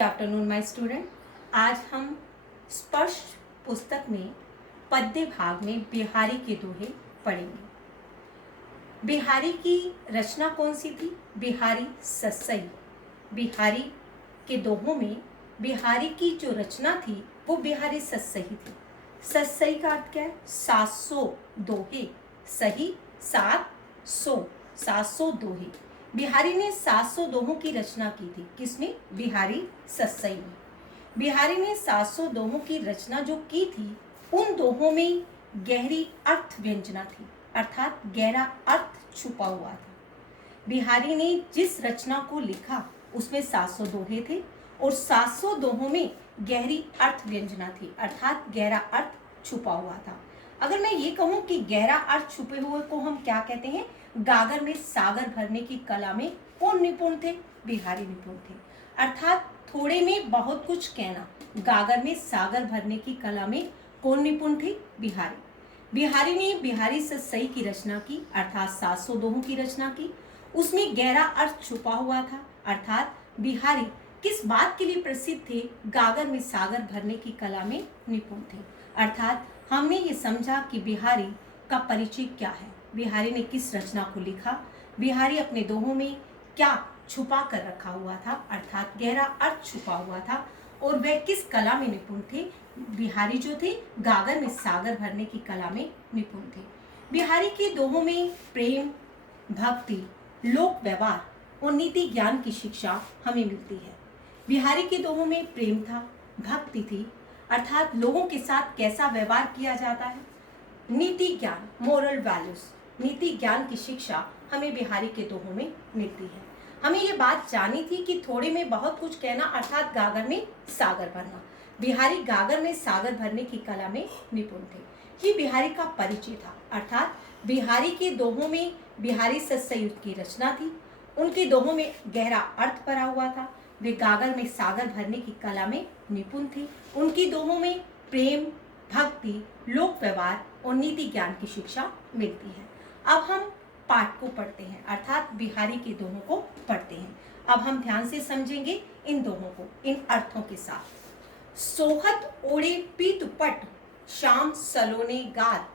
Good afternoon my student. आज हम स्पर्श पुस्तक में पद्य भाग में बिहारी के दोहे पढ़ेंगे। बिहारी की रचना कौन सी थी? बिहारी सस्सई। बिहारी के दोहों में बिहारी की जो रचना थी वो बिहारी सस्सई थी। सस्सई का अर्थ क्या है? 700 दोहे। सही 700 दोहे। बिहारी ने 700 दोहों की रचना की थी। किसमें? बिहारी सस्सई में। बिहारी ने 700 दोहों की रचना जो की थी, उन दोहों में गहरी अर्थ व्यंजना थी, अर्थात गहरा अर्थ छुपा हुआ था। बिहारी ने जिस रचना को लिखा उसमें 700 दोहे थे और 700 दोहों में गहरी अर्थ व्यंजना थी, अर्थात गहरा अर्थ छुपा हुआ था। अगर मैं ये कहूँ कि गहरा अर्थ छुपे हुए को हम क्या कहते हैं? गागर में सागर भरने की कला में कौन निपुण थे? बिहारी निपुण थे। अर्थात थोड़े में बहुत कुछ कहना, गागर में सागर भरने की कला में कौन निपुण थे? बिहारी। बिहारी ने बिहारी सस्सई की रचना की, अर्थात 700 दोहों की रचना की। उसमें गहरा अर्थ छुपा हुआ था, अर्थात बिहारी किस बात के लिए प्रसिद्ध थे? गागर में सागर भरने की कला में निपुण थे। अर्थात हमने ये समझा कि बिहारी का परिचय क्या है, बिहारी ने किस रचना को लिखा, बिहारी अपने दोहों में क्या छुपा कर रखा हुआ था, अर्थात गहरा अर्थ छुपा हुआ था, और वह किस कला में निपुण थे? बिहारी जो थे गागर में सागर भरने की कला में निपुण थे। बिहारी के दोहों में प्रेम, भक्ति, लोक व्यवहार और नीति ज्ञान की शिक्षा हमें मिलती है। बिहारी के दोहों में प्रेम था, भक्ति थी, अर्थात लोगों के साथ कैसा व्यवहार किया जाता है, नीति ज्ञान, मोरल वैल्यूज, नीति ज्ञान की शिक्षा हमें बिहारी के दोहों में मिलती है। हमें ये बात जाननी थी कि थोड़े में बहुत कुछ कहना, अर्थात गागर में सागर भरना। बिहारी गागर में सागर भरने की कला में निपुण थे। ये बिहारी का परिचय था, अर्थात बिहारी के दोहों में बिहारी सस्सई की रचना थी, उनके दोहों में गहरा अर्थ भरा हुआ था, वे गागर में सागर भरने की कला में निपुण थे, उनकी दोहों में प्रेम, भक्ति, लोक व्यवहार और नीति ज्ञान की शिक्षा मिलती है। अब हम पाठ को पढ़ते हैं, अर्थात बिहारी के दोहों को पढ़ते हैं। अब हम ध्यान से समझेंगे इन दोहों को, इन अर्थों के साथ। सोहत ओढ़े पीत पट, शाम सलोने गात,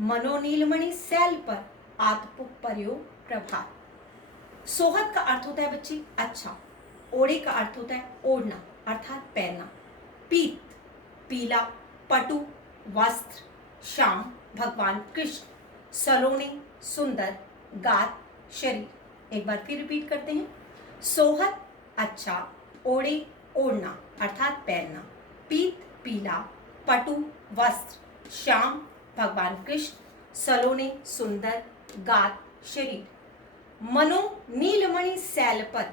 मनोनीलमणि सैल पर, आतपुक पर्यो प्रभात। सोहत का अर्थ होता है बच्चे अच्छा, ओढ़े का अर्थ होता है ओढ़ना, अर्थात पहनना, पीत पीला, पटु वस्त्र, शाम भगवान कृष्ण, सलोने सुंदर, गात शरीर। एक बार फिर रिपीट करते हैं। सोहत अच्छा, ओढ़े ओढ़ना अर्थात पहनना, पीत पीला, पटु वस्त्र, शाम भगवान कृष्ण, सलोने सुंदर, गात शरीर। मनो नीलमणि सैल पर,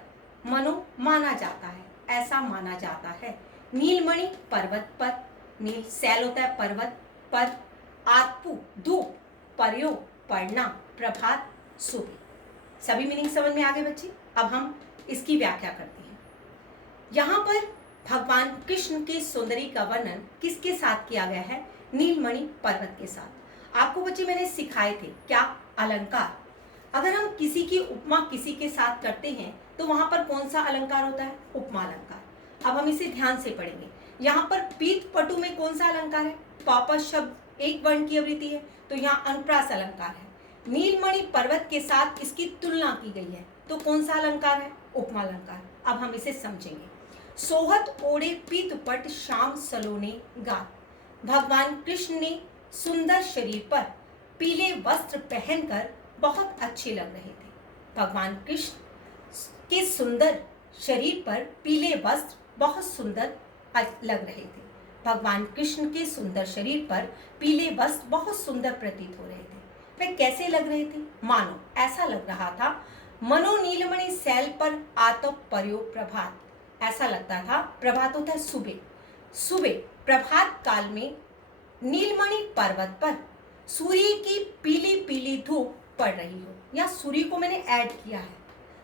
मनो माना जाता है, ऐसा माना जाता है, नीलमणि पर्वत पर, नील सैल होता है पर्वत पर, आतपु धूप, पर्यो पढ़ना, प्रभात सुबह। सभी मीनिंग समझ में आ गए बच्चे? अब हम इसकी व्याख्या करते हैं। यहाँ पर भगवान कृष्ण के सौंदर्य का वर्णन किसके साथ किया गया है? नीलमणि पर्वत के साथ। आपको बच्चे मैंने सिखाए थे क्या? अलंकार। अगर हम किसी की उपमा किसी के साथ करते हैं तो वहां पर कौन सा अलंकार होता है? उपमा अलंकार। अब हम इसे ध्यान से पढ़ेंगे। यहाँ पर पीत पटु में कौन सा अलंकार है? पापा शब्द एक वर्ण की आवृत्ति है, तो यहाँ अनुप्रास अलंकार है। नीलमणि पर्वत के साथ इसकी तुलना की गई है, तो कौन सा अलंकार है? उपमा अलंकार। अब हम इसे समझेंगे। सोहत ओढ़े पीत पट, शाम सलोने गात। भगवान कृष्ण ने सुंदर शरीर पर पीले वस्त्र पहनकर बहुत अच्छे लग रहे थे। भगवान कृष्ण के सुंदर शरीर पर पीले वस्त्र बहुत सुंदर लग रहे थे। भगवान कृष्ण के सुंदर शरीर पर पीले वस्त्र बहुत सुंदर प्रतीत हो रहे थे। वे कैसे लग रहे थे? मानो ऐसा लग रहा था, मनो नीलमणि सैल पर आतप पर्यो प्रभात। ऐसा लगता था, प्रभात होता है सुबह, सुबह प्रभात काल में नीलमणि पर्वत पर सूर्य की पीली पीली धूप पड़ रही हो। यहाँ सूर्य को मैंने ऐड किया है।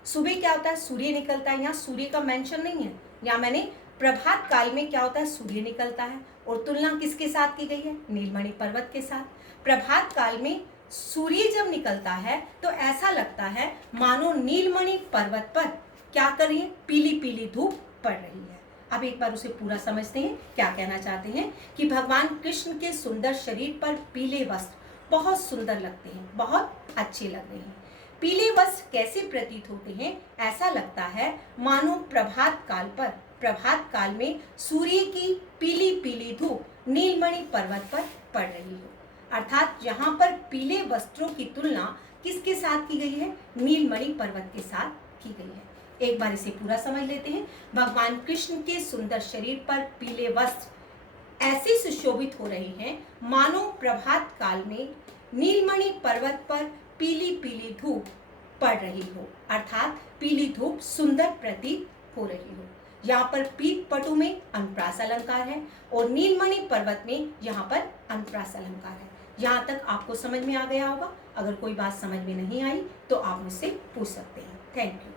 सुबह क्या होता है? सूर्य निकलता है, यहाँ सूर्य का मेंशन नहीं है। यहाँ मैंने प्रभात काल में क्या होता है? सूर्य निकलता है, और तुलना किसके साथ की गई है? नीलमणि पर्वत के साथ। प्रभात काल में सूर्य जब निकलता है तो ऐसा लगता है मानो नीलमणि पर्वत पर क्या कर रही है? पीली पीली धूप पड़ रही है। अब एक बार उसे पूरा समझते हैं। क्या कहना चाहते हैं कि भगवान कृष्ण के सुंदर शरीर पर पीले वस्त्र बहुत सुंदर लगते हैं, बहुत अच्छे लग रहे हैं। पीले वस्त्र कैसे प्रतीत होते हैं? ऐसा लगता है मानो प्रभात काल में सूर्य की पीली पीली धूप नीलमणि पर्वत पर पड़ रही हो। अर्थात यहाँ पर पीले वस्त्रों की तुलना किसके साथ की गई है? नीलमणि पर्वत के साथ की गई है। एक बार इसे पूरा समझ लेते हैं। भगवान कृष्ण के सुंदर शरीर पर पीले वस्त्र ऐसे सुशोभित हो रहे हैं मानो प्रभात काल में नीलमणि पर्वत पर पीली पीली धूप पड़ रही हो, अर्थात पीली धूप सुंदर प्रतीत हो रही हो। यहाँ पर पीत पटु में अनुप्रास अलंकार है और नीलमणि पर्वत में यहाँ पर अनुप्रास अलंकार है। यहाँ तक आपको समझ में आ गया होगा। अगर कोई बात समझ में नहीं आई तो आप मुझसे पूछ सकते हैं। Thank you.